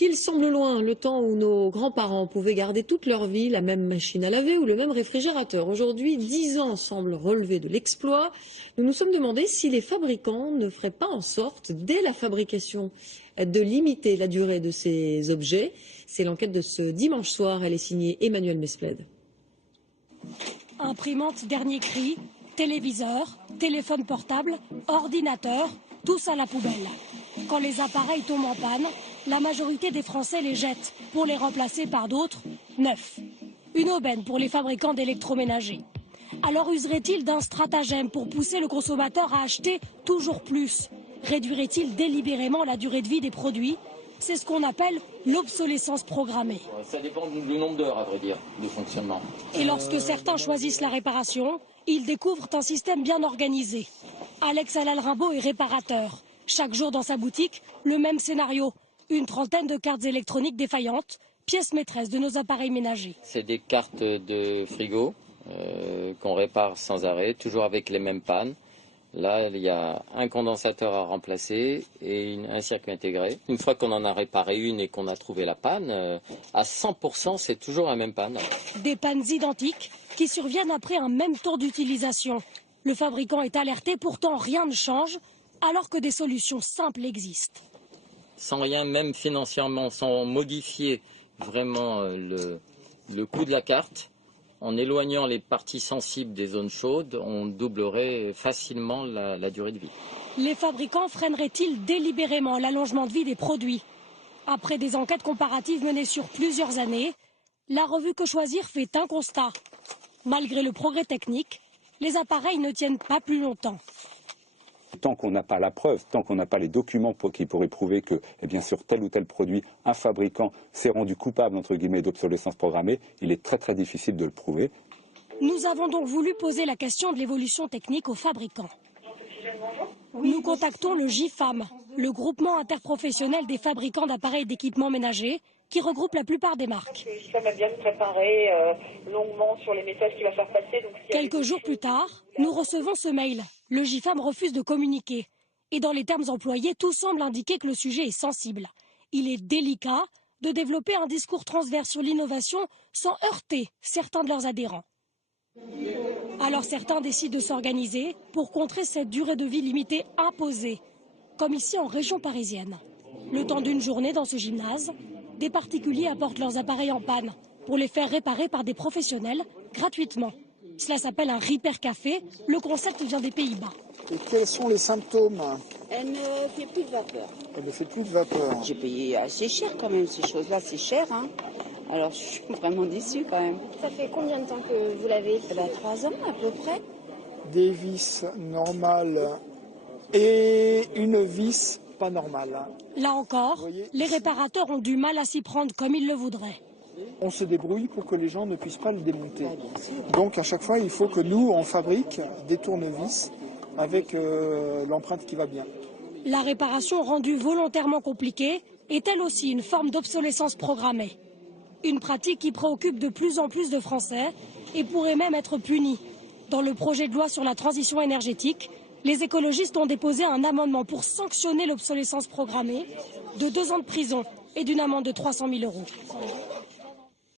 Qu'il semble loin le temps où nos grands-parents pouvaient garder toute leur vie la même machine à laver ou le même réfrigérateur. Aujourd'hui, 10 ans semblent relever de l'exploit. Nous nous sommes demandé si les fabricants ne feraient pas en sorte, dès la fabrication, de limiter la durée de ces objets. C'est l'enquête de ce dimanche soir. Elle est signée Emmanuel Mesplède. Imprimante dernier cri, téléviseur, téléphone portable, ordinateur, tous à la poubelle. Quand les appareils tombent en panne, la majorité des Français les jettent pour les remplacer par d'autres neufs. Une aubaine pour les fabricants d'électroménagers. Alors userait-il d'un stratagème pour pousser le consommateur à acheter toujours plus? Réduirait-il délibérément la durée de vie des produits? C'est ce qu'on appelle l'obsolescence programmée. Ça dépend du nombre d'heures, à vrai dire, de fonctionnement. Et lorsque certains choisissent la réparation, ils découvrent un système bien organisé. Alex Alal-Rimbaud est réparateur. Chaque jour dans sa boutique, le même scénario. Une trentaine de cartes électroniques défaillantes, pièces maîtresses de nos appareils ménagers. C'est des cartes de frigo qu'on répare sans arrêt, toujours avec les mêmes pannes. Là, il y a un condensateur à remplacer et un circuit intégré. Une fois qu'on en a réparé une et qu'on a trouvé la panne, à 100%, c'est toujours la même panne. Des pannes identiques qui surviennent après un même temps d'utilisation. Le fabricant est alerté, pourtant rien ne change, alors que des solutions simples existent. Sans rien, même financièrement, sans modifier vraiment le coût de la carte, en éloignant les parties sensibles des zones chaudes, on doublerait facilement la durée de vie. Les fabricants freineraient-ils délibérément l'allongement de vie des produits? Après des enquêtes comparatives menées sur plusieurs années, la revue Que Choisir fait un constat. Malgré le progrès technique, les appareils ne tiennent pas plus longtemps. Tant qu'on n'a pas la preuve, tant qu'on n'a pas les documents qui pourraient prouver que, sur tel ou tel produit, un fabricant s'est rendu coupable, entre guillemets, d'obsolescence programmée, il est très très difficile de le prouver. Nous avons donc voulu poser la question de l'évolution technique aux fabricants. Nous contactons le GIFAM, le groupement interprofessionnel des fabricants d'appareils d'équipements ménagers, qui regroupe la plupart des marques. Le GIFAM va bien se préparer longuement sur les messages qu'il va faire passer. Donc, quelques jours plus tard, nous recevons ce mail. Le GIFAM refuse de communiquer. Et dans les termes employés, tout semble indiquer que le sujet est sensible. Il est délicat de développer un discours transverse sur l'innovation sans heurter certains de leurs adhérents. Alors certains décident de s'organiser pour contrer cette durée de vie limitée imposée, comme ici en région parisienne. Le temps d'une journée dans ce gymnase, des particuliers apportent leurs appareils en panne pour les faire réparer par des professionnels gratuitement. Cela s'appelle un repair café. Le concept vient des Pays-Bas. Et quels sont les symptômes? Elle ne fait plus de vapeur. Elle ne fait plus de vapeur. J'ai payé assez cher quand même, ces choses-là, c'est cher. Hein. Alors je suis vraiment déçue quand même. Ça fait combien de temps que vous l'avez? 3 ans à peu près. Des vis normales et une vis pas normale. Là encore, les réparateurs ont du mal à s'y prendre comme ils le voudraient. On se débrouille pour que les gens ne puissent pas le démonter. Donc à chaque fois, il faut que nous, on fabrique des tournevis avec l'empreinte qui va bien. La réparation rendue volontairement compliquée est elle aussi une forme d'obsolescence programmée. Une pratique qui préoccupe de plus en plus de Français et pourrait même être punie. Dans le projet de loi sur la transition énergétique, les écologistes ont déposé un amendement pour sanctionner l'obsolescence programmée de 2 ans de prison et d'une amende de 300 000 €.